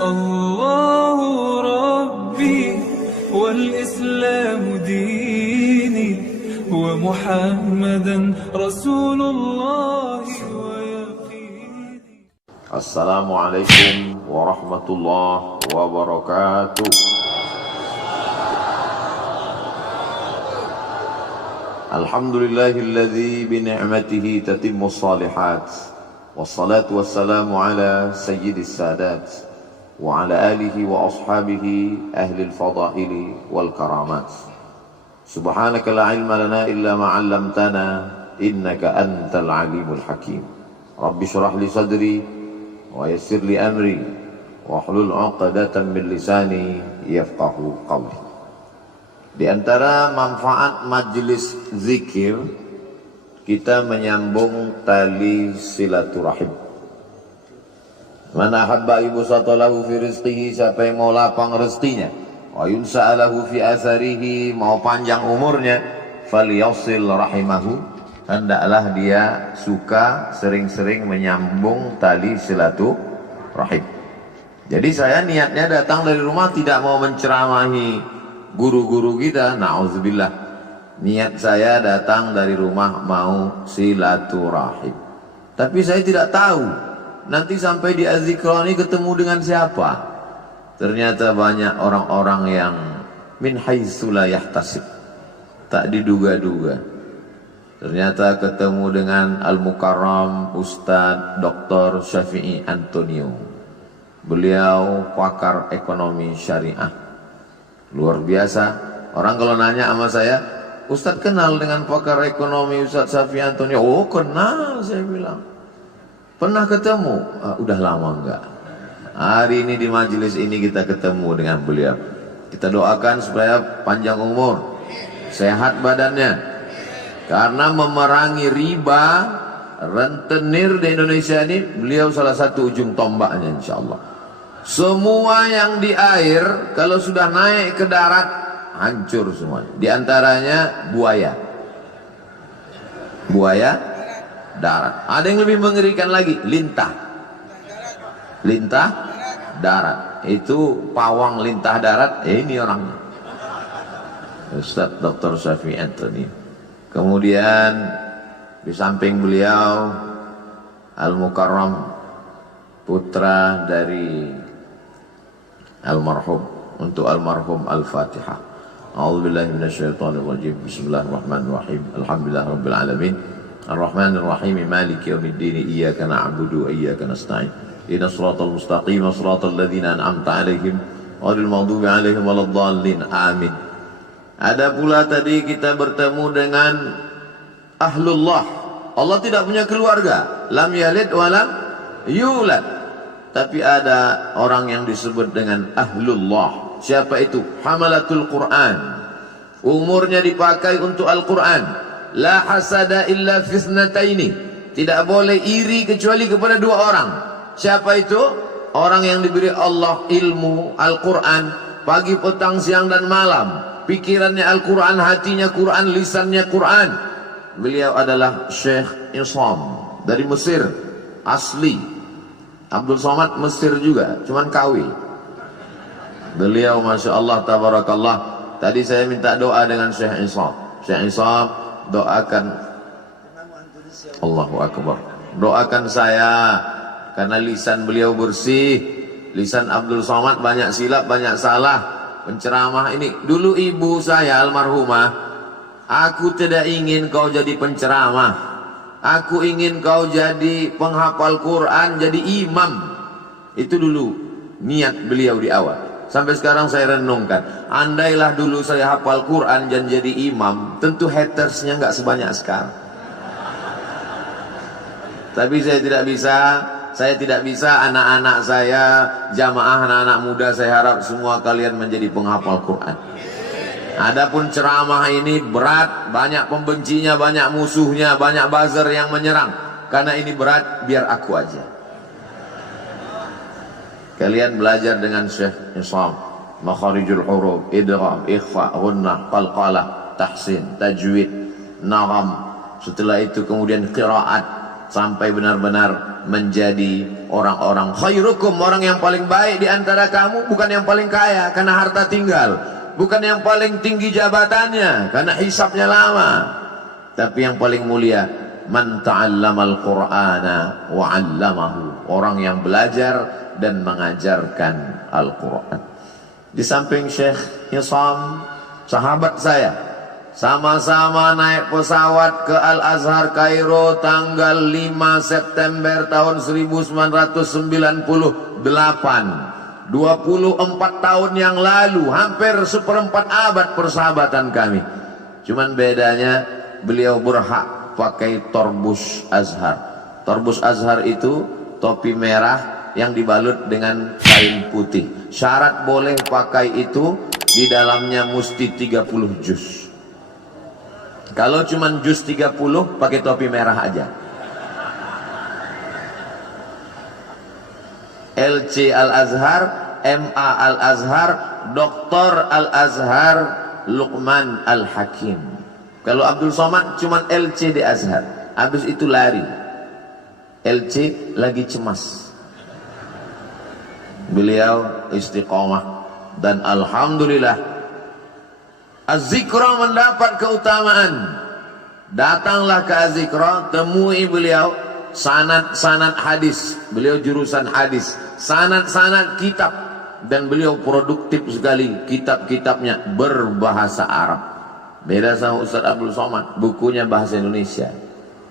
الله ربي والإسلام ديني ومحمدا رسول الله ويقيني. السلام عليكم ورحمة الله وبركاته. الحمد لله الذي بنعمته تتم الصالحات، والصلاة والسلام على سيد السادات وعلى آله وأصحابه أهل الفضائل والكرامات. سبحانك لا علم لنا إلا ما علمتنا إنك أنت العليم الحكيم. رب اشرح لي صدري ويسر لي أمري واحلل عقدة من لساني يفقهوا قولي. Di antara manfaat majelis zikir, kita menyambung tali silaturahim. Man ahabba yubsatalahu fi rizqihi, siapa yang mau lapang rezekinya, wa yunsa'alahu fi atharihi, mau panjang umurnya, falyasil rahimahu, hendaklah dia suka sering-sering menyambung tali silaturahim. Jadi saya niatnya datang dari rumah tidak mau menceramahi guru-guru kita, na'udzubillah. Niat saya datang dari rumah mau silaturahim. Tapi saya tidak tahu nanti sampai di Az-Zikrani ketemu dengan siapa. Ternyata banyak orang-orang yang min haitsu la yahtasib, tak diduga-duga. Ternyata ketemu dengan Al-Mukarram Ustadz Dr. Syafi'i Antonio. Beliau pakar ekonomi syariah. Luar biasa. Orang kalau nanya sama saya, Ustadz kenal dengan pakar ekonomi Ustadz Syafi'i Antonio? Oh kenal, saya bilang. Pernah ketemu? Udah lama enggak. Hari ini di majelis ini kita ketemu dengan beliau. Kita doakan supaya panjang umur, sehat badannya. Karena memerangi riba, rentenir di Indonesia ini, beliau salah satu ujung tombaknya insya Allah. Semua yang di air kalau sudah naik ke darat hancur semua. Di antaranya buaya. Buaya darat. Ada yang lebih mengerikan lagi, lintah. Lintah darat. Itu pawang lintah darat, ini orangnya. Ustadz Dr. Syafi'i Antonio. Kemudian di samping beliau Al-Mukarram, putra dari almarhum, untuk almarhum Al-Fatihah. A'udzubillahi minasyaitonirrajim. Bismillahirrahmanirrahim. Alhamdulillahirabbil alamin. Arrahmanirrahim. Maliki yaumiddin. Iyyaka na'budu wa iyyaka nasta'in. Ihdinas siratal mustaqim, siratal ladzina an'amta 'alaihim ghairil maghdubi 'alaihim waladdallin. Amin. Ada pula tadi kita bertemu dengan ahlullah. Allah tidak punya keluarga, lam yalid wa lam yulad. Tapi ada orang yang disebut dengan ahlullah. Siapa itu? Hamalatul Quran. Umurnya dipakai untuk Al-Quran. La hasada illa fisnataini. Tidak boleh iri kecuali kepada dua orang. Siapa itu? Orang yang diberi Allah ilmu Al-Quran, pagi, petang, siang dan malam. Pikirannya Al-Quran, hatinya Quran, lisannya Quran. Beliau adalah Syekh Isam dari Mesir asli. Abdul Somad Mesir juga, cuman kawi. Beliau Masya Allah tabarakallah. Tadi saya minta doa dengan Syekh Isam. Syekh Isam doakan, Allahu Akbar, doakan saya karena lisan beliau bersih. Lisan Abdul Somad banyak silap, banyak salah. Penceramah ini, dulu ibu saya almarhumah, aku tidak ingin kau jadi penceramah, aku ingin kau jadi penghafal Quran, jadi imam. Itu dulu niat beliau di awal. Sampai sekarang saya renungkan, andailah dulu saya hafal Quran dan jadi imam, tentu hatersnya nggak sebanyak sekarang. Tapi saya tidak bisa, anak-anak saya, jamaah anak-anak muda, saya harap semua kalian menjadi penghafal Quran. Adapun ceramah ini berat, banyak pembencinya, banyak musuhnya, banyak buzzer yang menyerang. Karena ini berat, biar aku aja. Kalian belajar dengan Syekh Isam, makharijul huruf, idgham, ikhfa, ghunnah, qalqalah, tahsin, tajwid, nagham. Setelah itu kemudian qiraat. sampai benar-benar menjadi orang-orang khairukum, orang yang paling baik di antara kamu, bukan yang paling kaya karena harta tinggal, bukan yang paling tinggi jabatannya karena hisabnya lama, tapi yang paling mulia man ta'allamal qur'ana wa 'allamahu, orang yang belajar dan mengajarkan Al-Quran. Di samping Syekh Hisam, sahabat saya, sama-sama naik pesawat ke Al-Azhar Kairo tanggal 5 September tahun 1998, 24 tahun yang lalu, hampir seperempat abad persahabatan kami. Cuman bedanya beliau berhak pakai torbus Azhar. Torbus Azhar itu topi merah yang dibalut dengan kain putih. Syarat boleh pakai itu, di dalamnya mesti 30 juz. Kalau cuman juz 30, pakai topi merah aja. LC Al-Azhar, MA Al-Azhar, Doktor Al-Azhar, Luqman Al-Hakim. Kalau Abdul Somad cuman LC di Azhar, habis itu lari. LC lagi cemas. Beliau istiqomah, dan alhamdulillah Az-Zikra mendapat keutamaan. Datanglah ke Az-Zikra, temui beliau sanad-sanad hadis. Beliau jurusan hadis, sanad-sanad kitab, dan beliau produktif sekali. Kitab-kitabnya berbahasa Arab. Beda sama Ustaz Abdul Somad, bukunya bahasa Indonesia.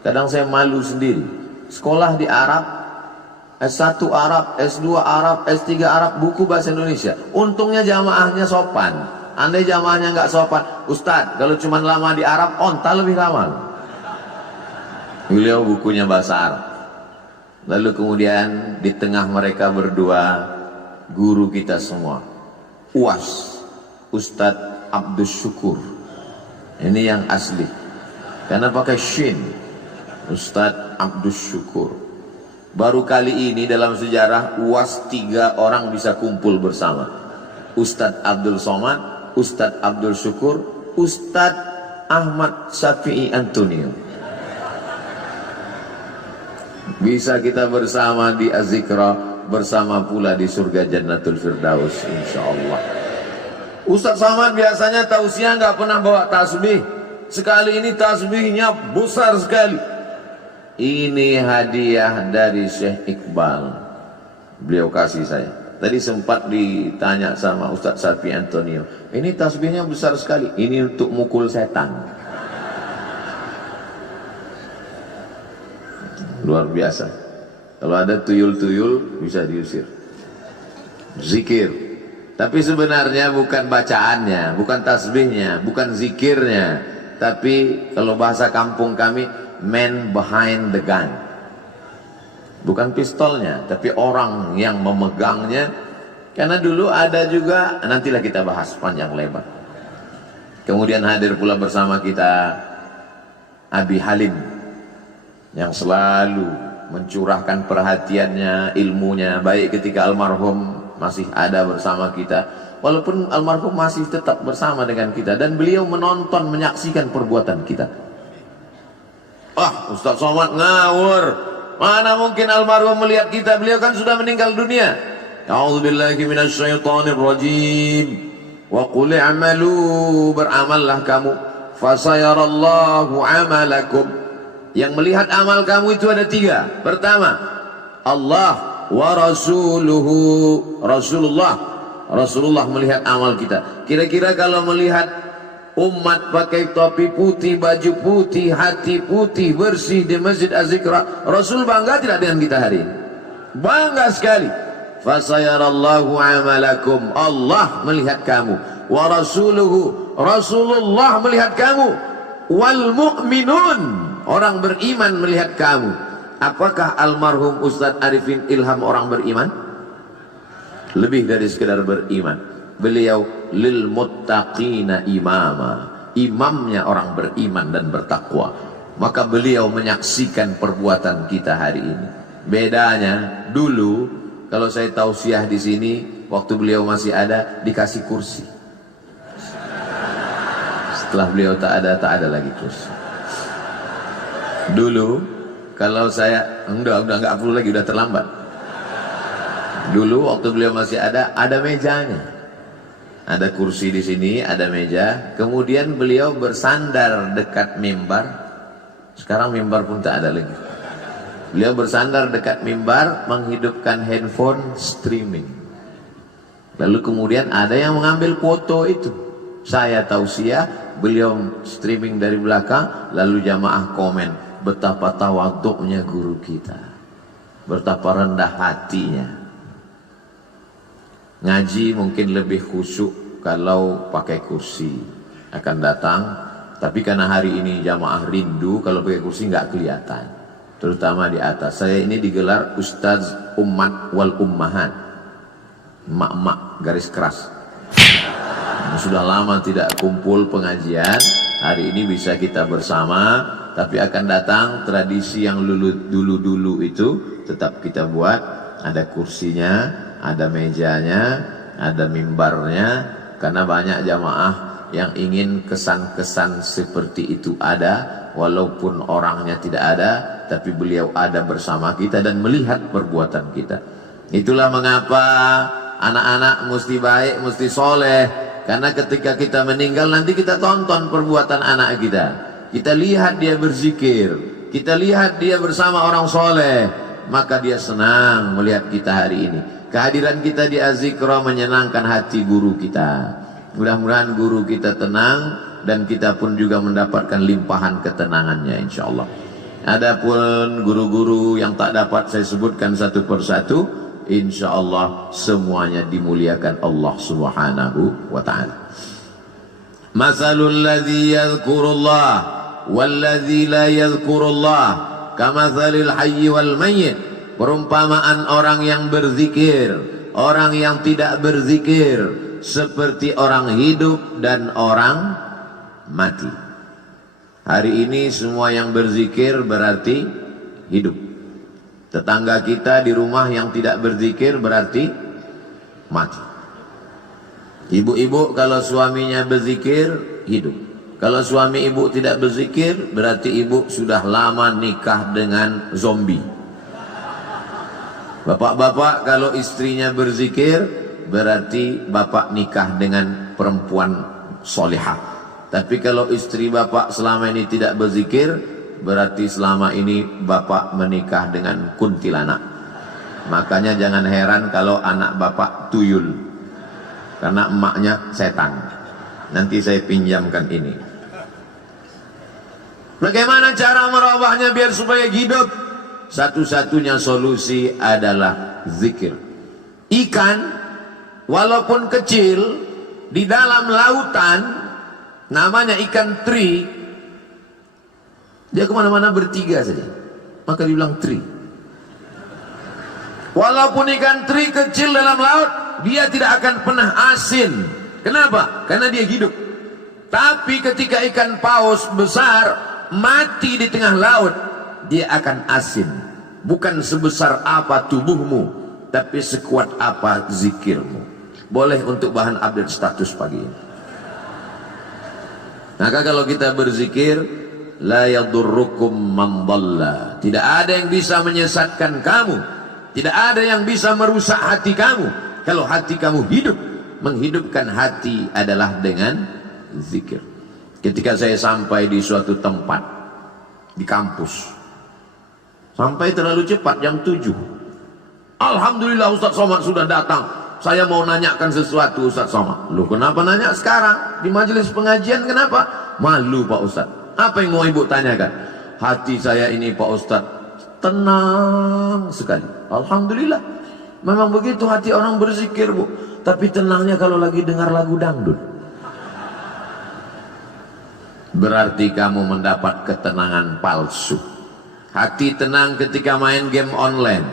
Kadang saya malu sendiri. Sekolah di Arab, S1 Arab, S2 Arab, S3 Arab, buku bahasa Indonesia. Untungnya jamaahnya sopan. Andai jamaahnya nggak sopan, Ustadz, kalau cuma lama di Arab, onta lebih lama. Beliau bukunya bahasa Arab. Lalu kemudian di tengah mereka berdua, guru kita semua, UAS, Ustadz Abdus Syukur. Ini yang asli, karena pakai shin, Ustadz Abdus Syukur. Baru kali ini dalam sejarah UAS 3 orang bisa kumpul bersama. Ustadz Abdul Somad, Ustadz Abdul Syukur, Ustadz Ahmad Syafi'i Antonio. Bisa kita bersama di Az-Zikra, bersama pula di surga Jannatul Firdaus, insyaallah. Ustadz Somad biasanya tausiah nggak pernah bawa tasbih. Sekali ini tasbihnya besar sekali. Ini hadiah dari Syekh Iqbal, beliau kasih saya. Tadi sempat ditanya sama Ustadz Syafi'i Antonio, ini tasbihnya besar sekali, ini untuk mukul setan. Luar biasa. Kalau ada tuyul-tuyul bisa diusir. Zikir. Tapi sebenarnya bukan bacaannya, bukan tasbihnya, bukan zikirnya, tapi kalau bahasa kampung kami, man behind the gun. Bukan pistolnya, tapi orang yang memegangnya. Karena dulu ada juga, nantilah kita bahas panjang lebar. Kemudian hadir pula bersama kita Abi Halim, yang selalu mencurahkan perhatiannya, ilmunya, baik ketika almarhum masih ada bersama kita, walaupun almarhum masih tetap bersama dengan kita, dan beliau menonton, menyaksikan perbuatan kita. Ustaz Somad ngawur. Mana mungkin almarhum melihat kita, beliau kan sudah meninggal dunia. A'udzubillahi minasyaitonir rajim. Wa qul i'malu, beramallah kamu, fasayarallahu amalakum. Yang melihat amal kamu itu ada 3. Pertama, Allah wa rasuluhu, Rasulullah melihat amal kita. Kira-kira kalau melihat umat pakai topi putih, baju putih, hati putih, bersih di Masjid Az-Zikra, Rasul bangga tidak dengan kita hari ini? Bangga sekali. Fasayarallahu amalakum, Allah melihat kamu. Wa rasuluhu, Rasulullah melihat kamu. Wal mu'minun, orang beriman melihat kamu. Apakah almarhum Ustadz Arifin Ilham orang beriman? Lebih dari sekedar beriman. Beliau lil muttaqina imama, imamnya orang beriman dan bertakwa. Maka beliau menyaksikan perbuatan kita hari ini. Bedanya dulu, kalau saya tausiah di sini, waktu beliau masih ada, dikasih kursi. Setelah beliau tak ada lagi kursi. Dulu Kalau saya udah nggak perlu lagi, udah terlambat. Dulu waktu beliau masih ada mejanya, ada kursi di sini, ada meja. Kemudian beliau bersandar dekat mimbar. Sekarang mimbar pun tak ada lagi. Beliau bersandar dekat mimbar, menghidupkan handphone streaming. Lalu kemudian ada yang mengambil foto itu. Saya tausiah, beliau streaming dari belakang, lalu jamaah komen, betapa tawaduknya guru kita, betapa rendah hatinya. Ngaji mungkin lebih khusyuk kalau pakai kursi, akan datang. Tapi karena hari ini jamaah rindu, kalau pakai kursi nggak kelihatan, terutama di atas. Saya ini digelar Ustaz Ummat wal Ummahat, mak-mak garis keras. Sudah lama tidak kumpul pengajian, hari ini bisa kita bersama. Tapi akan datang tradisi yang dulu-dulu itu tetap kita buat. Ada kursinya, ada mejanya, ada mimbarnya. Karena banyak jamaah yang ingin kesan-kesan seperti itu ada, walaupun orangnya tidak ada, tapi beliau ada bersama kita dan melihat perbuatan kita. Itulah mengapa anak-anak mesti baik, mesti soleh. Karena ketika kita meninggal nanti kita tonton perbuatan anak kita. Kita lihat dia berzikir, kita lihat dia bersama orang soleh, maka dia senang melihat kita hari ini. Kehadiran kita di Az-Zikra menyenangkan hati guru kita. Mudah-mudahan guru kita tenang dan kita pun juga mendapatkan limpahan ketenangannya insyaallah. Adapun guru-guru yang tak dapat saya sebutkan satu persatu, insyaallah semuanya dimuliakan Allah Subhanahu wa ta'ala. Masalul ladzi yadhkurullah walladzi la yadhkurullah kamatsalil hayyi wal mayyit. Perumpamaan orang yang berzikir, orang yang tidak berzikir, seperti orang hidup dan orang mati. Hari ini semua yang berzikir berarti hidup. Tetangga kita di rumah yang tidak berzikir berarti mati. Ibu-ibu kalau suaminya berzikir hidup. Kalau suami ibu tidak berzikir berarti ibu sudah lama nikah dengan zombie. Bapak-bapak kalau istrinya berzikir berarti bapak nikah dengan perempuan solihah. Tapi kalau istri bapak selama ini tidak berzikir berarti selama ini bapak menikah dengan kuntilanak. Makanya jangan heran kalau anak bapak tuyul, karena emaknya setan. Nanti saya pinjamkan ini. Bagaimana cara merubahnya biar supaya hidup? Satu-satunya solusi adalah zikir. Ikan walaupun kecil di dalam lautan, namanya ikan teri, dia kemana-mana bertiga saja, maka dibilang teri. Walaupun ikan teri kecil dalam laut, dia tidak akan pernah asin. Kenapa? Karena dia hidup. Tapi ketika ikan paus besar mati di tengah laut, dia akan asin. Bukan sebesar apa tubuhmu, tapi sekuat apa zikirmu. Boleh untuk bahan update status pagi ini. Maka kalau kita berzikir, la yadurrukum man dhalla. Tidak ada yang bisa menyesatkan kamu. Tidak ada yang bisa merusak hati kamu. Kalau hati kamu hidup, menghidupkan hati adalah dengan zikir. Ketika saya sampai di suatu tempat di kampus, sampai terlalu cepat jam 7. Alhamdulillah Ustaz Somad sudah datang. Saya mau nanyakan sesuatu Ustaz Somad. Loh, kenapa nanya sekarang? Di majelis pengajian kenapa? Malu Pak Ustaz. Apa yang mau ibu tanyakan? Hati saya ini Pak Ustaz tenang sekali. Alhamdulillah. Memang begitu hati orang berzikir Bu. Tapi tenangnya kalau lagi dengar lagu dangdut. Berarti kamu mendapat ketenangan palsu. Hati tenang ketika main game online,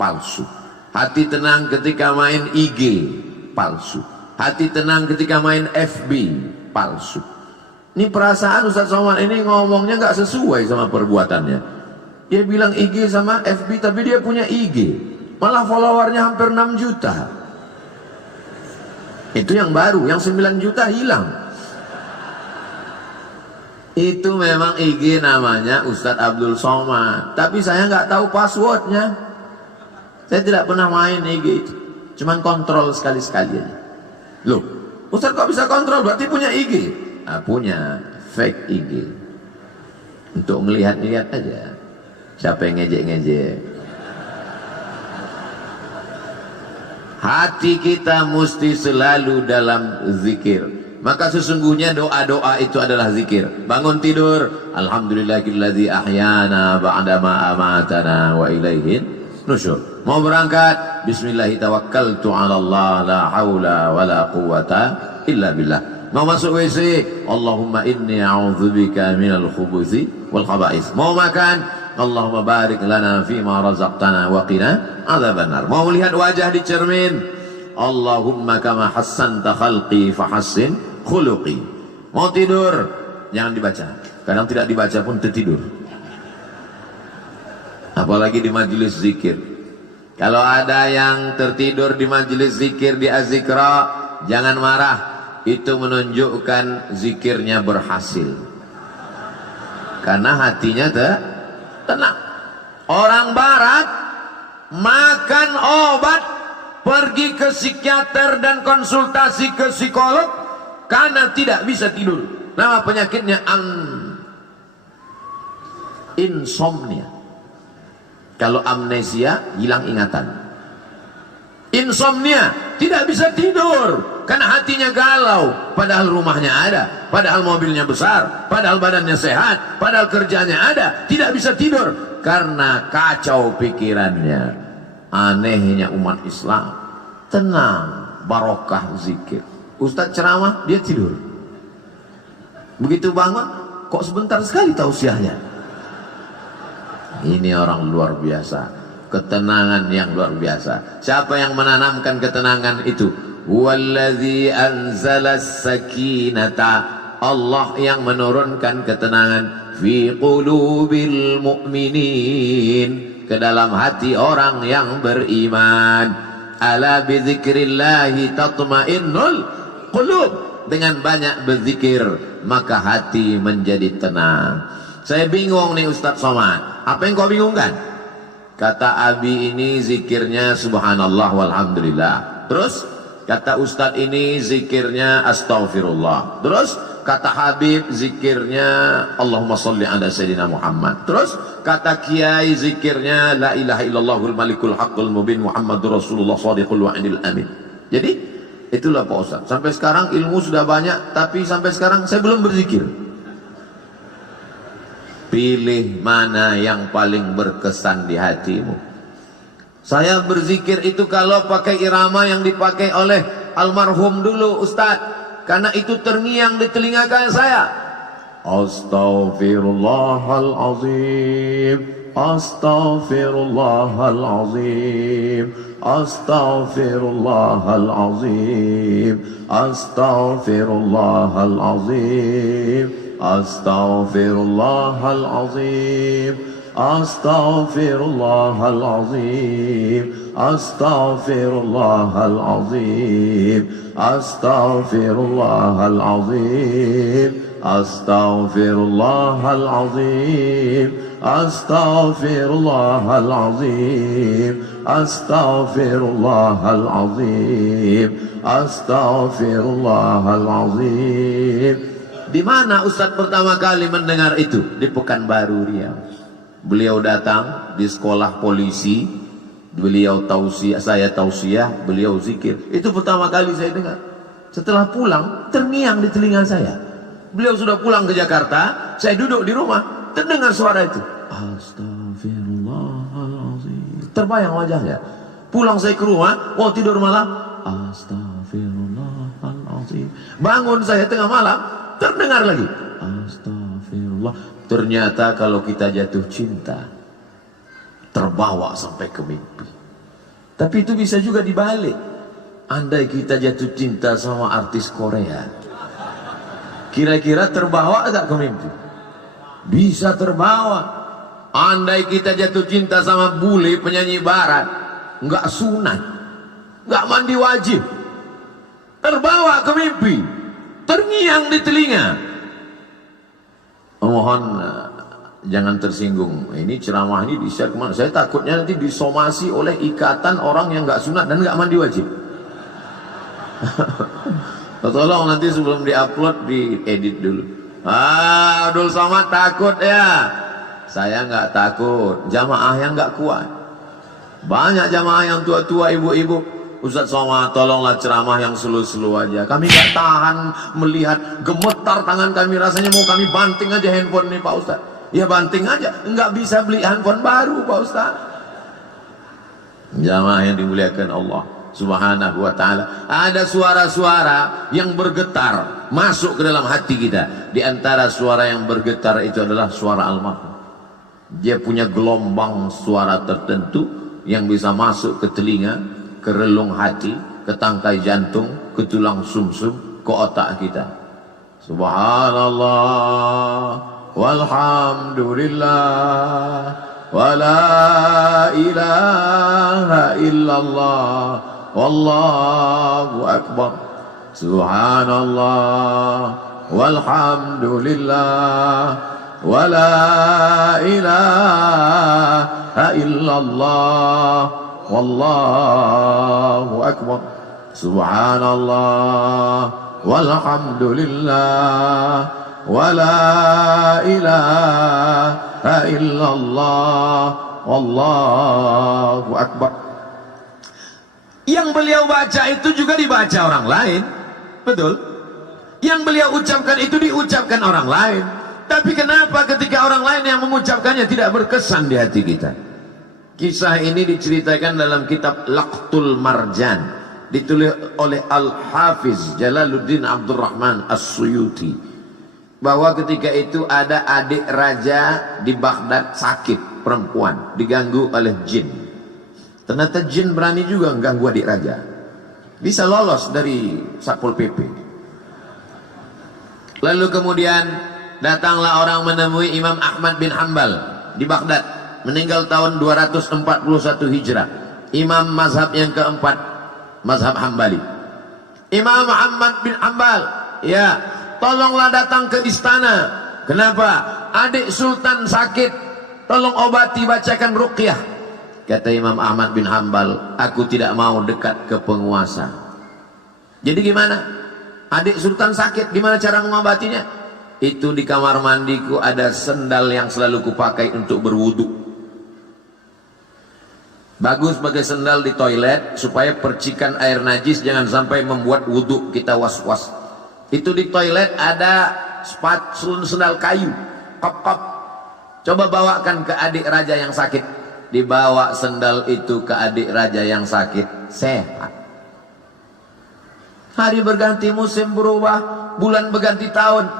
palsu. Hati tenang ketika main IG, palsu. Hati tenang ketika main FB, palsu. Ini perasaan Ustaz Somad ini ngomongnya gak sesuai sama perbuatannya. Dia bilang IG sama FB, tapi dia punya IG, malah followernya hampir 6 juta. Itu yang baru, yang 9 juta hilang. Itu memang IG namanya Ustadz Abdul Somad, tapi saya nggak tahu passwordnya. Saya tidak pernah main IG itu, cuman kontrol sekali-sekali aja. Loh, Ustadz kok bisa kontrol? Berarti punya IG? Nah, punya fake IG untuk ngelihat-lihat aja siapa yang ngejek-ngejek. Hati kita mesti selalu dalam zikir. Maka sesungguhnya doa-doa itu adalah zikir. Bangun tidur, alhamdulillahilladzi ahyana ba'dama amatana wa ilaihin nusyur. Mau berangkat, bismillahi tawakkaltu 'ala Allah la haula wala quwata illa billah. Mau masuk WC, Allahumma inni a'udzubika minal khubuthi wal khaba'ith. Mau makan, Allahumma barik lana fima razaqtana wa qina adzabannar. Mau lihat wajah di cermin, Allahumma kama hassanta khalqi fahassin khuluqi. Mau tidur, jangan dibaca. Kadang tidak dibaca pun tertidur. Apalagi di majelis zikir. Kalau ada yang tertidur di majelis zikir di Az-Zikra, jangan marah. Itu menunjukkan zikirnya berhasil. Karena hatinya tenang. Orang barat makan obat, pergi ke psikiater dan konsultasi ke psikolog karena tidak bisa tidur. Nama penyakitnya insomnia. Kalau amnesia, hilang ingatan. Insomnia, tidak bisa tidur karena hatinya galau. Padahal rumahnya ada, padahal mobilnya besar, padahal badannya sehat, padahal kerjanya ada. Tidak bisa tidur karena kacau pikirannya. Anehnya umat Islam, tenang, barokah zikir. Ustadz ceramah, dia tidur. Begitu bangun, kok sebentar sekali tausiahnya. Ini orang luar biasa, ketenangan yang luar biasa. Siapa yang menanamkan ketenangan itu? Wallazi anzalas sakinata, Allah yang menurunkan ketenangan fi qulubil mu'minin, ke dalam hati orang yang beriman. Ala bidzikrillahi tatmainnul qulub, dengan banyak berzikir maka hati menjadi tenang. Saya bingung nih Ustadz Somad, apa yang kau bingungkan? Kata Abi ini zikirnya subhanallah walhamdulillah. Terus kata Ustadz ini zikirnya astaghfirullah. Terus kata Habib zikirnya Allahumma sholli ala sayyidina Muhammad. Terus kata Kiai zikirnya la ilaha illallahul malikul haqqul mubin Muhammadur Rasulullah shadiqul wa'idil amin. Jadi itulah Pak Ustadz. Sampai sekarang ilmu sudah banyak, tapi sampai sekarang saya belum berzikir. Pilih mana yang paling berkesan di hatimu. Saya berzikir itu kalau pakai irama yang dipakai oleh almarhum dulu Ustadz, karena itu terngiang di telinga saya. Astaghfirullahalazim, astaghfirullahalazim, astaghfirullahalazim, astaghfirullahalazim, astaghfirullahalazim, astaghfirullahalazim, astaghfirullahalazim, astaghfirullahalazim, astaghfirullahalazim, astaghfirullahalazim, astaghfirullahalazim, astaghfirullahalazim. Di mana Ustadz pertama kali mendengar itu? Di Pekanbaru Riau. Beliau datang di sekolah polisi, beliau tausiah, saya tausiah, beliau zikir. Itu pertama kali saya dengar. Setelah pulang, terngiang di telinga saya. Beliau sudah pulang ke Jakarta, saya duduk di rumah, terdengar suara itu. Astagfirullahaladzim. Terbayang wajahnya. Pulang saya ke rumah, mau tidur malam. Astagfirullahaladzim. Bangun saya tengah malam, terdengar lagi. Astagfirullah. Ternyata kalau kita jatuh cinta, terbawa sampai ke mimpi. Tapi itu bisa juga dibalik. Andai kita jatuh cinta sama artis Korea, kira-kira terbawa agak ke mimpi? Bisa terbawa. Andai kita jatuh cinta sama bule penyanyi barat, nggak sunat, nggak mandi wajib, terbawa ke mimpi, terngiang di telinga. Mohon jangan tersinggung. Ini ceramah ini di-share kemana? Saya takutnya nanti disomasi oleh ikatan orang yang nggak sunat dan nggak mandi wajib. Tolong nanti sebelum diupload diedit dulu. Abdul Somad takut ya? Saya nggak takut. Jamaah yang nggak kuat. Banyak jamaah yang tua-tua, ibu-ibu. Ustaz Somad tolonglah ceramah yang slow-slow aja. Kami nggak tahan melihat, gemetar tangan kami, rasanya mau kami banting aja handphone nih Pak Ustaz. Ya banting aja, nggak bisa beli handphone baru Pak Ustaz. Jamaah yang dimuliakan Allah Subhanahu wa ta'ala, ada suara-suara yang bergetar masuk ke dalam hati kita. Di antara suara yang bergetar itu adalah suara almarhum. Dia punya gelombang suara tertentu yang bisa masuk ke telinga, ke relung hati, ke tangkai jantung, ke tulang sumsum, ke otak kita. Subhanallah walhamdulillah wa la ilaha illallah wallahu akbar. Subhanallah walhamdulillah wa la ilaha illallah wallahu akbar. Subhanallah walhamdulillah wa la ilaha illallah wallahu akbar. Yang beliau baca itu juga dibaca orang lain, betul? Yang beliau ucapkan itu diucapkan orang lain. Tapi kenapa ketika orang lain yang mengucapkannya tidak berkesan di hati kita? Kisah ini diceritakan dalam kitab Laqtul Marjan, ditulis oleh Al-Hafiz Jalaluddin Abdurrahman As-Suyuti, bahwa ketika itu ada adik raja di Baghdad sakit, perempuan, diganggu oleh jin. Ternyata jin berani juga mengganggu adik raja, bisa lolos dari Satpol PP. Lalu kemudian datanglah orang menemui Imam Ahmad bin Hanbal di Baghdad, meninggal tahun 241 Hijrah. Imam mazhab yang keempat, mazhab Hambali. Imam Ahmad bin Hanbal, ya, tolonglah datang ke istana. Kenapa? Adik sultan sakit, tolong obati, bacakan ruqyah. Kata Imam Ahmad bin Hanbal, aku tidak mau dekat ke penguasa. Jadi gimana? Adik sultan sakit, gimana cara mengobatinya? Itu di kamar mandiku ada sendal yang selalu kupakai untuk berwudu. Bagus pakai sendal di toilet supaya percikan air najis jangan sampai membuat wudu kita was-was. Itu di toilet ada sendal kayu, kop-kop. Coba bawakan ke adik raja yang sakit. Dibawa sendal itu ke adik raja yang sakit, sehat. Hari berganti, musim berubah, bulan berganti tahun,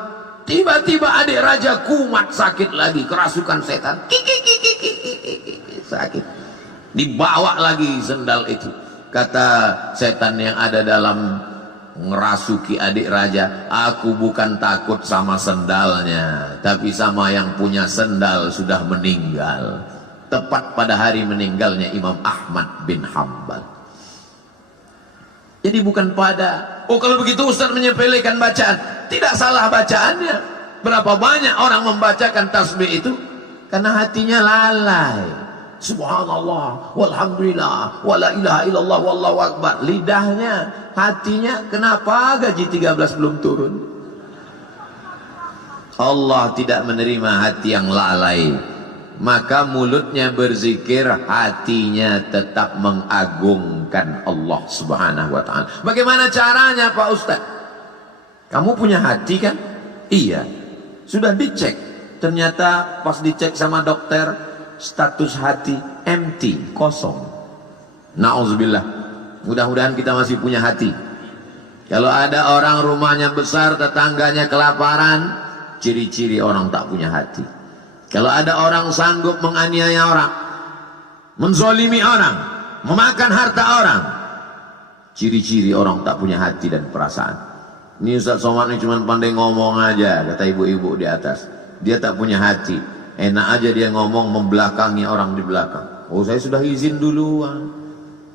tiba-tiba adik raja kumat sakit lagi, kerasukan setan, sakit. Dibawa lagi sendal itu. Kata setan yang ada dalam ngerasuki adik raja, aku bukan takut sama sendalnya, tapi sama yang punya sendal sudah meninggal. Tepat pada hari meninggalnya Imam Ahmad bin Hanbal. Jadi bukan pada, oh kalau begitu Ustaz menyepelekan bacaan. Tidak salah bacaannya. Berapa banyak orang membacakan tasbih itu karena hatinya lalai. Subhanallah walhamdulillah wa la ilaha illallah wallahu akbar. Lidahnya, hatinya, kenapa gaji 13 belum turun? Allah tidak menerima hati yang lalai. Maka mulutnya berzikir, hatinya tetap mengagungkan Allah Subhanahu wa ta'ala. Bagaimana caranya Pak Ustaz? Kamu punya hati kan? Iya. Sudah dicek. Ternyata pas dicek sama dokter, status hati empty, kosong. Na'udzubillah. Mudah-mudahan kita masih punya hati. Kalau ada orang rumahnya besar, tetangganya kelaparan, ciri-ciri orang tak punya hati. Kalau ada orang sanggup menganiaya orang, menzolimi orang, memakan harta orang, ciri-ciri orang tak punya hati dan perasaan. Ini Ustaz Somad ini cuma pandai ngomong aja, kata ibu-ibu di atas. Dia tak punya hati. Enak aja dia ngomong membelakangi orang di belakang. Oh, saya sudah izin duluan.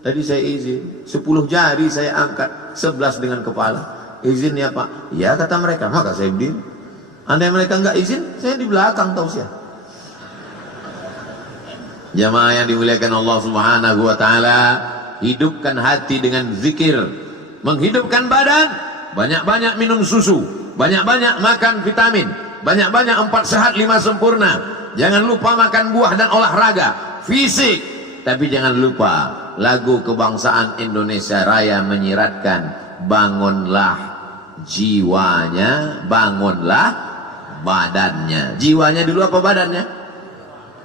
Tadi saya izin, 10 jari saya angkat, 11 dengan kepala. Izin ya Pak? Ya kata mereka, maka saya berdiri. Andai mereka nggak izin, saya di belakang tausiah. Jamaah yang dimuliakan Allah Subhanahu wa taala, hidupkan hati dengan zikir. Menghidupkan badan, banyak-banyak minum susu, banyak-banyak makan vitamin, banyak-banyak 4 sehat 5 sempurna. Jangan lupa makan buah dan olahraga fisik. Tapi jangan lupa lagu kebangsaan Indonesia Raya menyiratkan, bangunlah jiwanya, bangunlah badannya. Jiwanya dulu apa badannya?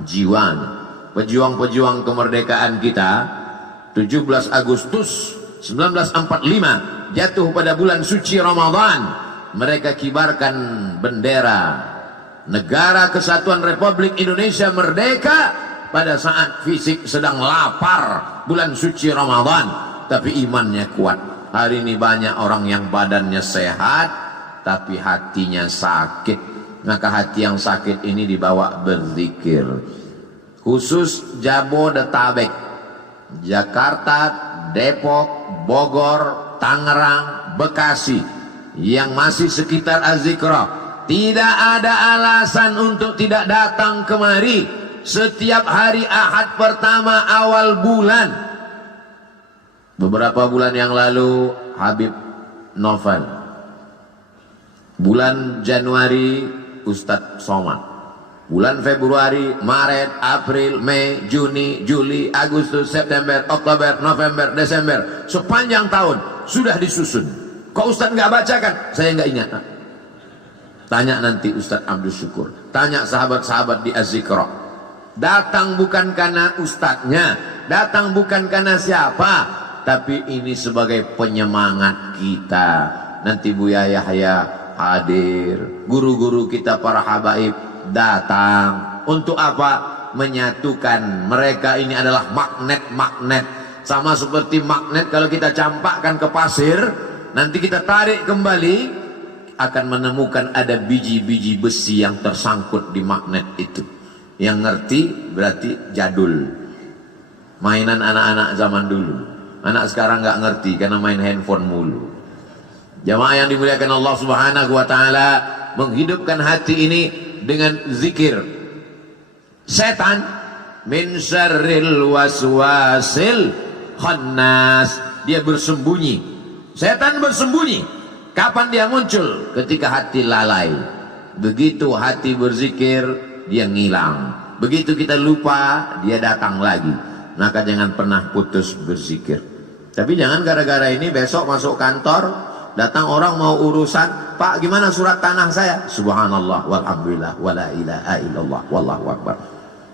Jiwanya. Pejuang-pejuang kemerdekaan kita 17 Agustus 1945 jatuh pada bulan suci Ramadan. Mereka kibarkan bendera Negara Kesatuan Republik Indonesia merdeka pada saat fisik sedang lapar bulan suci Ramadan, tapi imannya kuat. Hari ini banyak orang yang badannya sehat tapi hatinya sakit. Maka hati yang sakit ini dibawa berzikir. Khusus Jabodetabek, Jakarta, Depok, Bogor, Tangerang, Bekasi yang masih sekitar Az-Zikra, tidak ada alasan untuk tidak datang kemari setiap hari Ahad pertama awal bulan. Beberapa bulan yang lalu Habib Novel, bulan Januari Ustadz Somad, bulan Februari, Maret, April, Mei, Juni, Juli, Agustus, September, Oktober, November, Desember, sepanjang tahun sudah disusun. Kok Ustadz nggak bacakan? Saya nggak ingat. Tanya nanti Ustadz Abdul Syukur, tanya sahabat-sahabat di Az-Zikra. Datang bukan karena ustadznya, datang bukan karena siapa, tapi ini sebagai penyemangat kita. Nanti Buya Yahya hadir, guru-guru kita para habaib datang. Untuk apa? Menyatukan. Mereka ini adalah magnet-magnet, sama seperti magnet kalau kita campakkan ke pasir, nanti kita tarik kembali, akan menemukan ada biji-biji besi yang tersangkut di magnet itu. Yang ngerti berarti jadul, mainan anak-anak zaman dulu. Anak sekarang nggak ngerti karena main handphone mulu. Jamaah yang dimuliakan Allah Subhanahu wa taala, menghidupkan hati ini dengan zikir. Setan min syarril waswasil khannas, dia bersembunyi. Setan bersembunyi. Kapan dia muncul? Ketika hati lalai. Begitu hati berzikir, dia ngilang. Begitu kita lupa, dia datang lagi. Maka jangan pernah putus berzikir. Tapi jangan gara-gara ini besok masuk kantor, datang orang mau urusan, Pak gimana surat tanah saya? Subhanallah walhamdulillah wala ilaha illallah wallahu akbar.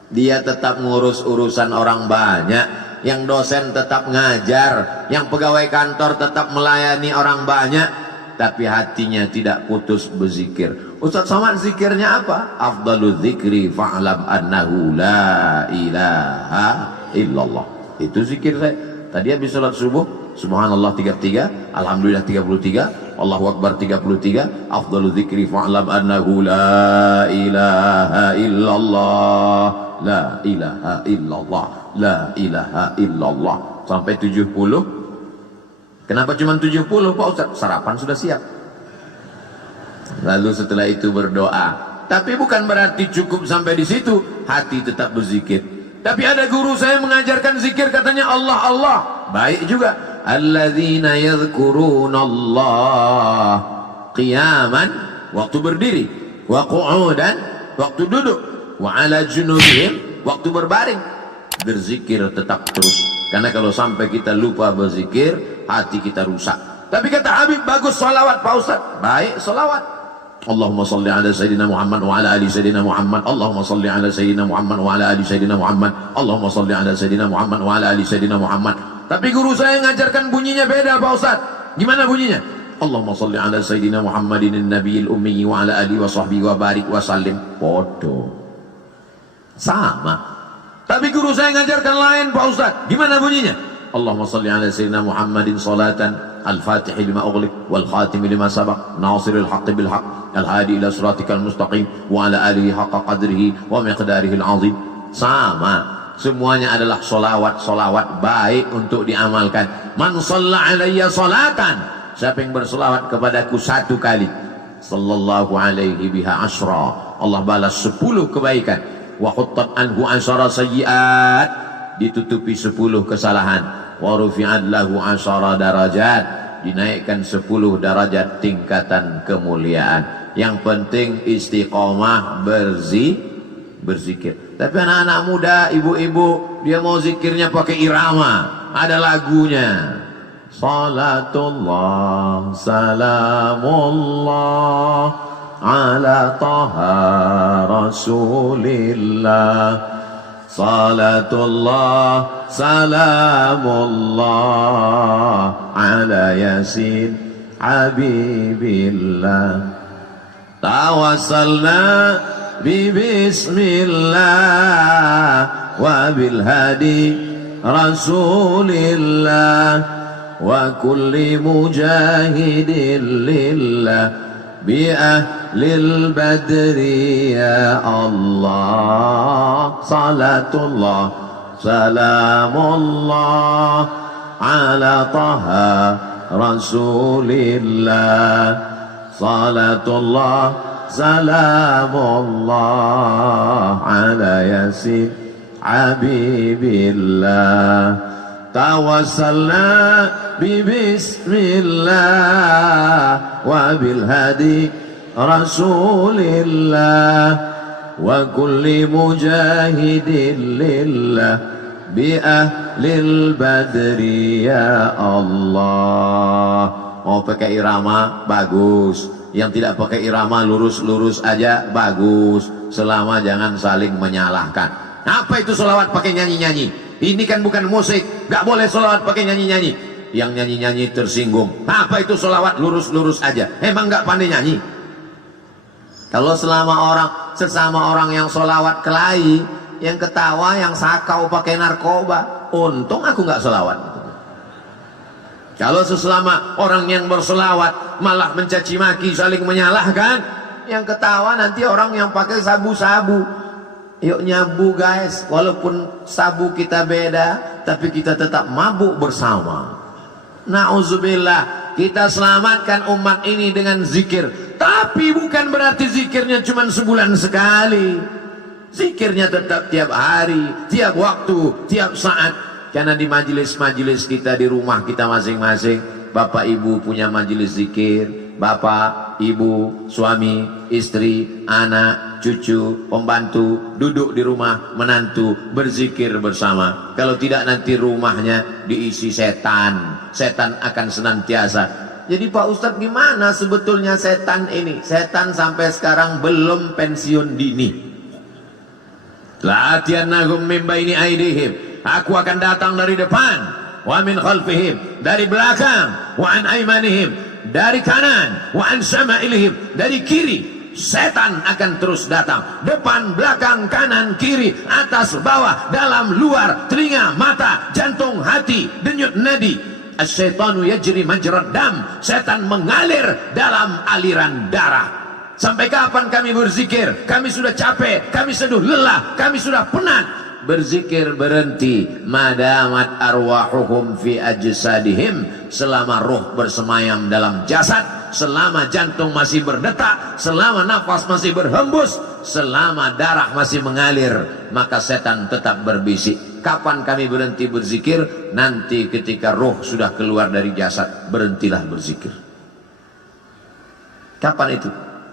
Dia tetap ngurus urusan orang banyak. Yang dosen tetap ngajar, yang pegawai kantor tetap melayani orang banyak, tapi hatinya tidak putus berzikir. Ustaz Somad zikirnya apa? Afdalu dzikri fa'lam annahu la ilaha illallah. Itu zikir saya. Tadi habis salat subuh, subhanallah 33, alhamdulillah 33, Allahu akbar 33, afdalu dzikri fa'lam annahu la ilaha illallah, la ilaha illallah, la ilaha illallah, sampai 70. Kenapa cuma 70 Pak Ustaz? Sarapan sudah siap. Lalu setelah itu berdoa. Tapi bukan berarti cukup sampai di situ, hati tetap berzikir. Tapi ada guru saya mengajarkan zikir, katanya Allah Allah. Baik juga. Alladzina yadhkurunallah qiyaman, waktu berdiri, wa qu'udan, waktu duduk, wa ala junubihim, waktu berbaring. Berzikir tetap terus. Karena kalau sampai kita lupa berzikir, hati kita rusak. Tapi kata Habib, bagus salawat Pak Ustaz. Baik salawat. Allahumma salli ala Sayyidina Muhammad wa ala ali Sayyidina Muhammad. Allahumma salli ala Sayyidina Muhammad wa ala ali Sayyidina Muhammad. Allahumma salli ala Sayyidina Muhammad wa ala ali Sayyidina Muhammad. Tapi guru saya ngajarkan bunyinya beda Pak Ustaz. Gimana bunyinya? Allahumma salli ala Sayyidina Muhammadin nabiyil ummi wa ala ali wa sahbihi wa barik wa sallim. Podo. Sama. Tapi guru saya ngajarkan lain Pak Ustaz. Gimana bunyinya? Allahumma salli ala Sayyidina Muhammadin salatan الفاتح لما أغلق والخاتم لما سبق ناصر الحق بالحق الهادي إلى صراطك المستقيم وعلى آله حق قدره ومقداره العظيم. Sama, semuanya adalah solawat baik untuk diamalkan. Man shalla alayya salatan, siapa yang bersolawat kepadaku 1 kali, sallallahu alaihi biha asyra, Allah balas 10 kebaikan. Wa khuttat anhu asyara sayyiat, ditutupi 10 kesalahan. Wa rufi'at lahu asyara darajat, dinaikkan 10 derajat tingkatan kemuliaan. Yang penting istiqomah berzikir. Tapi anak-anak muda, ibu-ibu, dia mau zikirnya pakai irama, ada lagunya. Salatullah salamullah ala taha rasulillah, salatullah salamullah ala yasin habibillah, tawassalna bi bismillah wa bil hadi rasulillah wa kulli mujahidin lillah bi ahlil badri ya Allah, salatullah salamullah ala taha rasulillah, salatullah salamullah ala yasin habibillah, tawassalna bi bismillah wa bil hadi rasulillah wa kulli mujahidin lillah bi ahlil badri ya Allah. Mau pakai irama bagus, yang tidak pakai irama lurus-lurus aja bagus, selama jangan saling menyalahkan. Apa itu sholawat pakai nyanyi-nyanyi? Ini kan bukan musik, gak boleh sholawat pakai nyanyi-nyanyi. Yang nyanyi-nyanyi tersinggung. Apa itu sholawat lurus-lurus aja? Emang gak pandai nyanyi? Kalau sesama orang yang sholawat kelahi, yang ketawa, yang sakau pakai narkoba, untung aku gak sholawat. Kalau sesama orang yang bersolawat malah mencaci maki, saling menyalahkan, yang ketawa nanti orang yang pakai sabu-sabu. Yuk nyabu guys, walaupun sabu kita beda, tapi kita tetap mabuk bersama. Na'udzubillah, kita selamatkan umat ini dengan zikir. Tapi bukan berarti zikirnya cuma sebulan sekali. Zikirnya tetap tiap hari, tiap waktu, tiap saat. Karena di majelis-majelis kita, di rumah kita masing-masing, bapak ibu punya majelis zikir. Bapak, ibu, suami, istri, anak, cucu, pembantu, duduk di rumah, menantu, berzikir bersama. Kalau tidak nanti rumahnya diisi setan. Setan akan senantiasa. Jadi Pak Ustadz, gimana sebetulnya setan ini? Setan sampai sekarang belum pensiun dini. La'atiyannahum min baini aidihim, aku akan datang dari depan, wa min khalfihim, dari belakang, wa an aimanihim, dari kanan, wa an syama'ilihim, dari kiri. Setan akan terus datang, depan, belakang, kanan, kiri, atas, bawah, dalam, luar, telinga, mata, jantung, hati, denyut nadi. Asyaitanu yajri majrad dam, setan mengalir dalam aliran darah. Sampai kapan kami berzikir? Kami sudah capek, kami sudah lelah, kami sudah penat. Berzikir berhenti, madamat arwahuhum fi ajsadihim, selama roh bersemayam dalam jasad, selama jantung masih berdetak, selama nafas masih berhembus, selama darah masih mengalir, maka setan tetap berbisik. Kapan kami berhenti berzikir? Nanti ketika roh sudah keluar dari jasad, berhentilah berzikir. Kapan itu?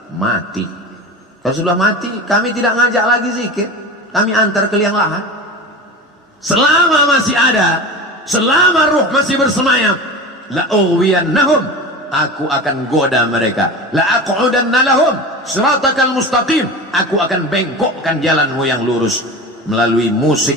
Mati. Kalau sudah mati, kami tidak ngajak lagi zikir, kami antar ke liang lahat. Selama masih ada, selama ruh masih bersemayam, la ughwiyannahum, aku akan goda mereka. La aqudanna lahum siratakal mustaqim, aku akan bengkokkan jalanmu yang lurus. Melalui musik,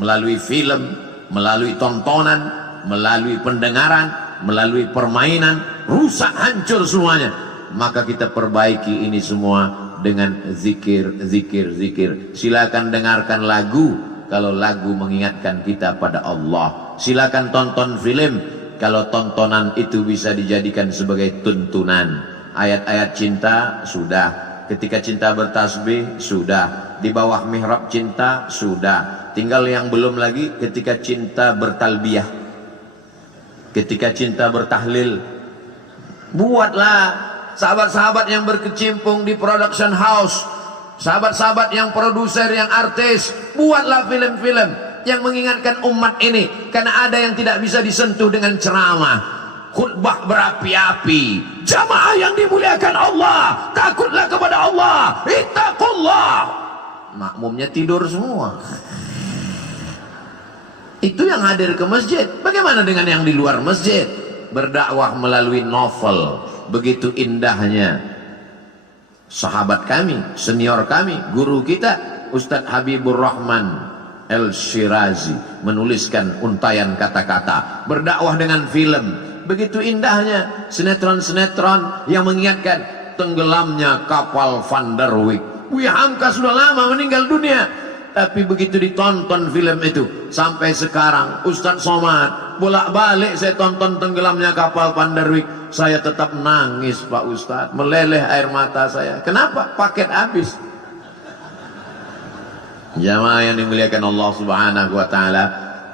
melalui film, melalui tontonan, melalui pendengaran, melalui permainan, rusak hancur semuanya. Maka kita perbaiki ini semua dengan zikir, zikir, zikir. Silakan dengarkan lagu kalau lagu mengingatkan kita pada Allah. Silakan tonton film kalau tontonan itu bisa dijadikan sebagai tuntunan. Ayat-ayat cinta sudah, ketika cinta bertasbih sudah, di bawah mihrab cinta sudah. Tinggal yang belum lagi ketika cinta bertalbiyah, ketika cinta bertahlil. Buatlah sahabat-sahabat yang berkecimpung di production house, sahabat-sahabat yang produser, yang artis, buatlah film-film yang mengingatkan umat ini, karena ada yang tidak bisa disentuh dengan ceramah, khutbah berapi-api. Jamaah yang dimuliakan Allah, takutlah kepada Allah, ittaqullah. Makmumnya tidur semua. Itu yang hadir ke masjid. Bagaimana dengan yang di luar masjid? Berdakwah melalui novel. Begitu indahnya sahabat kami, senior kami, guru kita Ustadz Habibur Rahman El-Shirazi menuliskan untayan kata-kata, berdakwah dengan film. Begitu indahnya sinetron-sinetron yang mengingatkan tenggelamnya kapal Van der Wijk. Buya Hamka sudah lama meninggal dunia, tapi begitu ditonton film itu sampai sekarang, Ustadz Somad bolak-balik saya tonton tenggelamnya kapal Van der Wijk, saya tetap nangis Pak Ustadz, meleleh air mata saya. Kenapa? Paket habis. Jamaah yang dimuliakan Allah Subhanahu wa taala,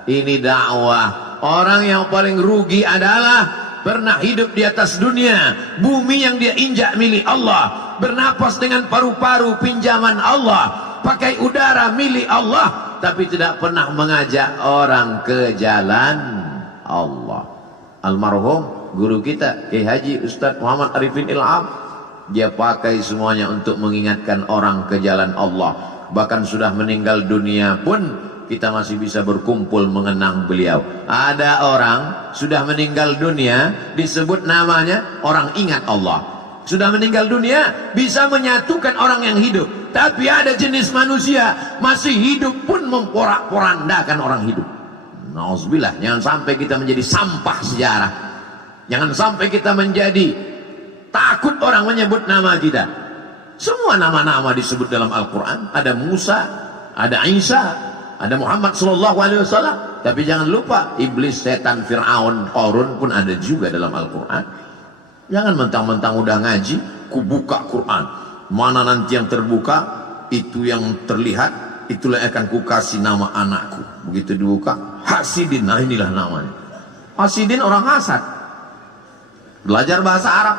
ini dakwah. Orang yang paling rugi adalah pernah hidup di atas dunia, bumi yang dia injak milik Allah, bernapas dengan paru-paru pinjaman Allah, pakai udara milik Allah, tapi tidak pernah mengajak orang ke jalan Allah. Almarhum guru kita Kiai Haji Ustadz Muhammad Arifin Ilham, dia pakai semuanya untuk mengingatkan orang ke jalan Allah. Bahkan sudah meninggal dunia pun kita masih bisa berkumpul mengenang beliau. Ada orang sudah meninggal dunia, disebut namanya, orang ingat Allah. Sudah meninggal dunia, bisa menyatukan orang yang hidup. Tapi ada jenis manusia masih hidup pun memporak-porandakan orang hidup. Nauzubillah, jangan sampai kita menjadi sampah sejarah. Jangan sampai kita menjadi takut orang menyebut nama kita. Semua nama-nama disebut dalam Al-Quran. Ada Musa, ada Isa, ada Muhammad SAW. Tapi jangan lupa iblis, setan, Fir'aun, Qarun pun ada juga dalam Al-Quran. Jangan mentang-mentang udah ngaji, ku buka Quran. Mana nanti yang terbuka, itu yang terlihat, itulah yang akan ku kasih nama anakku. Begitu dibuka, Hasidin. Nah inilah namanya. Hasidin orang hasad. Belajar bahasa Arab.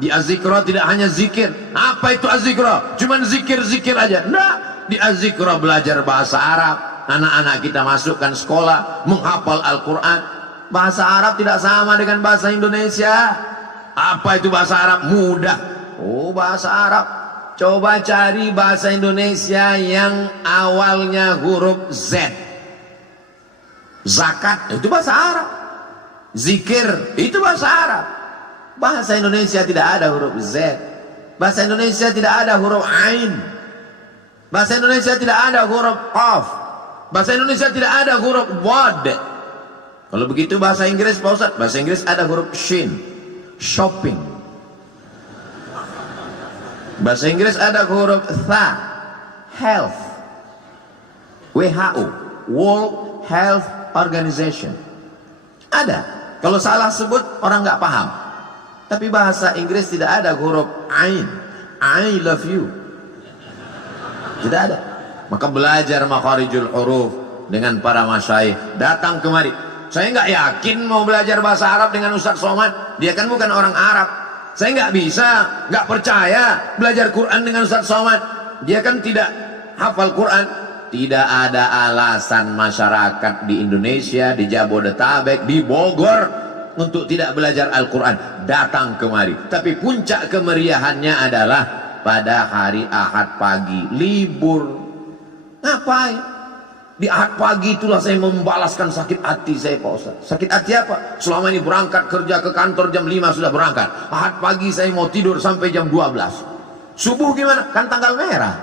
Di Az-Zikra tidak hanya zikir. Apa itu Az-Zikra? Cuman zikir-zikir aja. Nah, di Az-Zikra belajar bahasa Arab. Anak-anak kita masukkan sekolah, menghafal Al-Quran. Bahasa Arab tidak sama dengan bahasa Indonesia. Apa itu bahasa Arab? Mudah. Oh, bahasa Arab. Coba cari bahasa Indonesia yang awalnya huruf Z. Zakat, itu bahasa Arab. Zikir, itu bahasa Arab. Bahasa Indonesia tidak ada huruf Z. Bahasa Indonesia tidak ada huruf Ain. Bahasa Indonesia tidak ada huruf Qaf. Bahasa Indonesia tidak ada huruf Wad. Kalau begitu bahasa Inggris Pak Ustaz, bahasa Inggris ada huruf Shin. Shopping. Bahasa Inggris ada huruf Tha. Health. WHO, World Health Organization. Ada. Kalau salah sebut orang nggak paham. Tapi bahasa Inggris tidak ada huruf Ain. I love you. Tidak ada. Maka belajar makharijul huruf dengan para masyayikh. Datang kemari. Saya nggak yakin mau belajar bahasa Arab dengan Ustaz Somad. Dia kan bukan orang Arab. Saya nggak bisa, nggak percaya belajar Quran dengan Ustaz Somad. Dia kan tidak hafal Quran. Tidak ada alasan masyarakat di Indonesia, di Jabodetabek, di Bogor untuk tidak belajar Al-Quran. Datang kemari. Tapi puncak kemeriahannya adalah pada hari Ahad pagi, libur. Ngapain? Di Ahad pagi itulah saya membalaskan sakit hati saya Pak Ustaz. Sakit hati apa? Selama ini berangkat kerja ke kantor jam 5 sudah berangkat. Ahad pagi saya mau tidur sampai jam 12. Subuh gimana? Kan tanggal merah.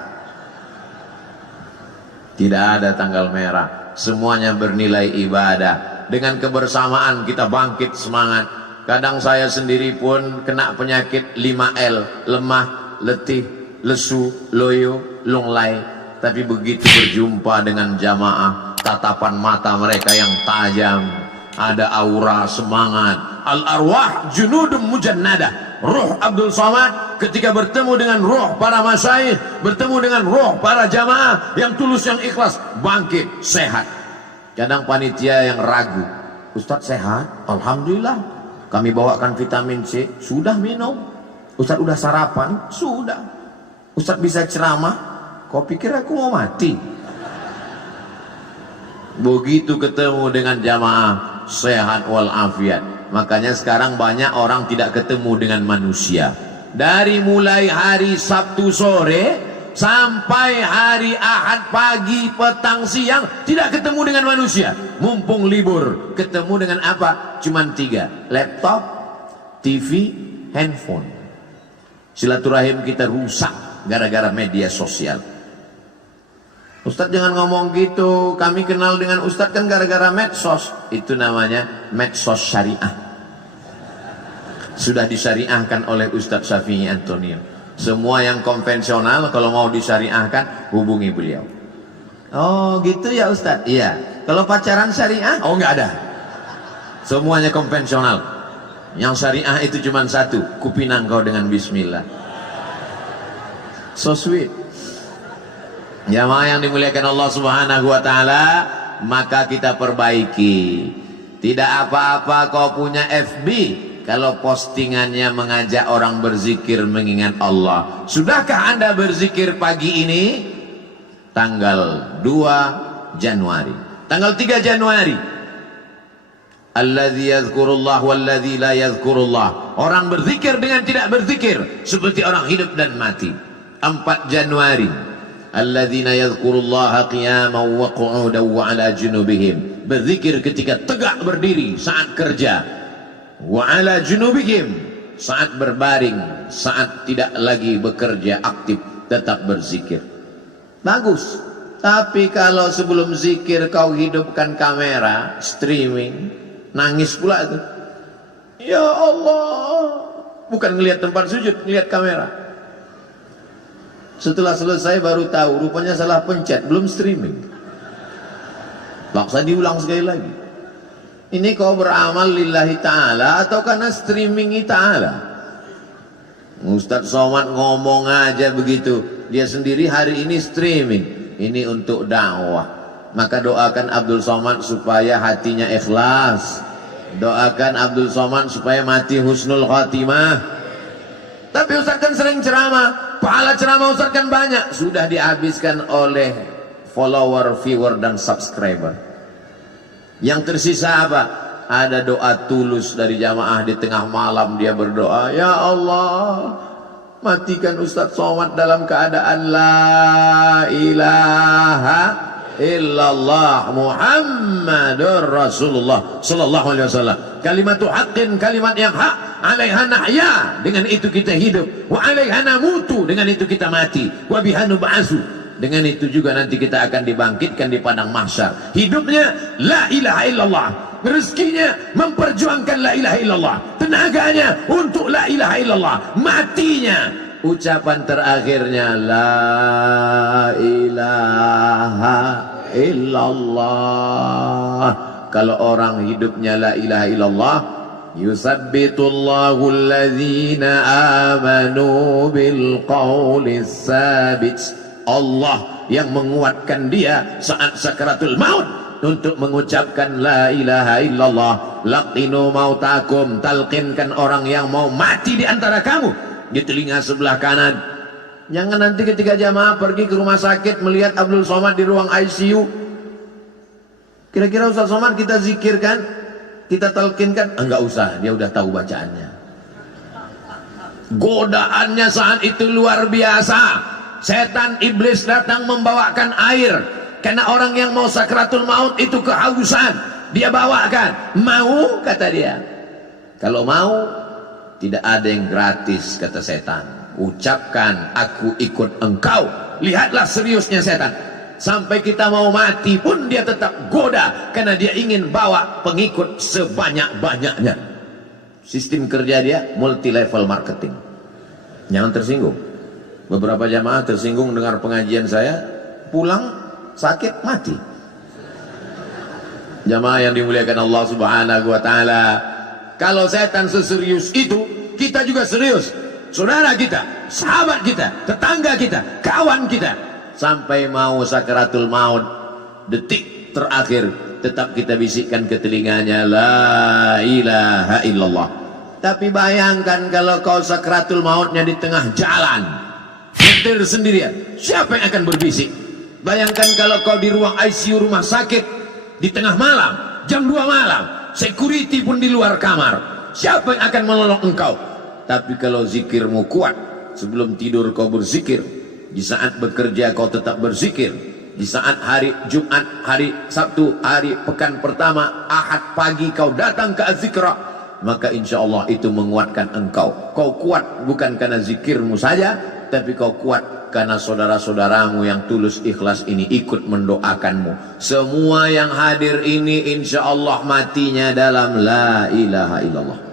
Tidak ada tanggal merah. Semuanya bernilai ibadah. Dengan kebersamaan kita bangkit semangat. Kadang saya sendiri pun kena penyakit 5L. Lemah, letih, lesu, loyo, lunglai. Tapi begitu berjumpa dengan jamaah, tatapan mata mereka yang tajam, ada aura semangat. Al-arwah junudum mujannadah. Ruh Abdul Somad ketika bertemu dengan ruh para masyayikh, bertemu dengan ruh para jamaah yang tulus, yang ikhlas, bangkit, sehat. Kadang panitia yang ragu, Ustadz sehat? Alhamdulillah. Kami bawakan vitamin C, sudah minum. Ustaz udah sarapan? Sudah. Ustaz bisa ceramah? Kau pikir aku mau mati? Begitu ketemu dengan jamaah sehat walafiat. Makanya sekarang banyak orang tidak ketemu dengan manusia. Dari mulai hari Sabtu sore sampai hari Ahad pagi, petang, siang tidak ketemu dengan manusia. Mumpung libur, ketemu dengan apa? Cuman 3, laptop, TV, handphone. Silaturahim kita rusak gara-gara media sosial. Ustadz jangan ngomong gitu, kami kenal dengan Ustadz kan gara-gara medsos. Itu namanya medsos syariah. Sudah disyariahkan oleh Ustadz Syafi'i Antonio. Semua yang konvensional kalau mau disyariahkan hubungi beliau. Oh gitu ya Ustadz? Iya. Kalau pacaran syariah? Oh nggak ada. Semuanya konvensional. Yang syariah itu cuma 1, kupinang kau dengan bismillah. So sweet. Jamaah yang dimuliakan Allah Subhanahu wa taala, maka kita perbaiki. Tidak apa-apa kau punya FB kalau postingannya mengajak orang berzikir mengingat Allah. Sudahkah Anda berzikir pagi ini? Tanggal 2 Januari. Tanggal 3 Januari. Alladzi yadhkurullah walladzi la yadhkurullah. Orang berzikir dengan tidak berzikir seperti orang hidup dan mati. 4 Januari. Alladzina yadhkurullaha qiyaman wa qu'udan wa 'ala junubihim. Berzikir ketika tegak berdiri saat kerja. Wa 'ala junubihim, saat berbaring, saat tidak lagi bekerja aktif tetap berzikir. Bagus. Tapi kalau sebelum zikir kau hidupkan kamera, streaming, nangis pula itu. Ya Allah. Bukan ngelihat tempat sujud, ngelihat kamera. Setelah selesai baru tahu rupanya salah pencet, belum streaming. Paksa diulang sekali lagi. Ini kau beramal lillahi ta'ala atau karena streaming ta'ala? Ustadz Somad ngomong aja begitu, dia sendiri hari ini streaming. Ini untuk dakwah. Maka doakan Abdul Somad supaya hatinya ikhlas. Doakan Abdul Somad supaya mati husnul khatimah. Tapi Ustadz kan sering ceramah, pahala ceramah Ustadz kan banyak, sudah dihabiskan oleh follower, viewer dan subscriber. Yang tersisa apa? Ada doa tulus dari jamaah di tengah malam dia berdoa, ya Allah, matikan Ustadz Somad dalam keadaan la ilaha illallah Muhammadur Rasulullah sallallahu alaihi wasallam. Kalimatu haqqin, kalimat yang hak, alaiha nahya, dengan itu kita hidup, wa alaiha namutu, dengan itu kita mati, wa biha nub'atsu, dengan itu juga nanti kita akan dibangkitkan di padang mahsyar. Hidupnya la ilaha illallah, rezekinya memperjuangkan la ilaha illallah, tenaganya untuk la ilaha illallah, matinya ucapan terakhirnya la ilaha illallah. Kalau orang hidupnya la ilaha illallah, yusabbitullahu alladhina amanu bil qawlis sabit. Allah yang menguatkan dia saat sakaratul maut untuk mengucapkan la ilaha illallah. Laqinu mautakum, talqinkan orang yang mau mati di antara kamu di telinga sebelah kanan. Jangan nanti ketika jamaah pergi ke rumah sakit melihat Abdul Somad di ruang ICU, kira-kira Ustaz Somad kita zikirkan, kita talqinkan? Enggak usah, dia udah tahu bacaannya. Godaannya saat itu luar biasa. Setan iblis datang membawakan air, karena orang yang mau sakratul maut itu kehausan. Dia bawakan, mau, kata dia. Kalau mau, tidak ada yang gratis, kata setan. Ucapkan, aku ikut engkau. Lihatlah seriusnya setan. Sampai kita mau mati pun dia tetap goda, karena dia ingin bawa pengikut sebanyak-banyaknya. Sistem kerja dia multi level marketing. Jangan tersinggung. Beberapa jamaah tersinggung dengar pengajian saya, pulang sakit mati. Jamaah yang dimuliakan Allah Subhanahu wa taala, kalau setan seserius itu, kita juga serius. Saudara kita, sahabat kita, tetangga kita, kawan kita, sampai mau sakaratul maut, detik terakhir tetap kita bisikkan ke telinganya la ilaha illallah. Tapi bayangkan kalau kau sakratul mautnya di tengah jalan, nyetir sendirian, siapa yang akan berbisik? Bayangkan kalau kau di ruang ICU rumah sakit di tengah malam, jam 2 malam, security pun di luar kamar, siapa yang akan menolong engkau? Tapi kalau zikirmu kuat, sebelum tidur kau berzikir, di saat bekerja kau tetap berzikir, di saat hari Jumat, hari Sabtu, hari pekan pertama, Ahad pagi kau datang ke az-zikra, maka insya Allah itu menguatkan engkau. Kau kuat bukan karena zikirmu saja, tapi kau kuat karena saudara-saudaramu yang tulus ikhlas ini ikut mendoakanmu. Semua yang hadir ini insya Allah matinya dalam la ilaha illallah.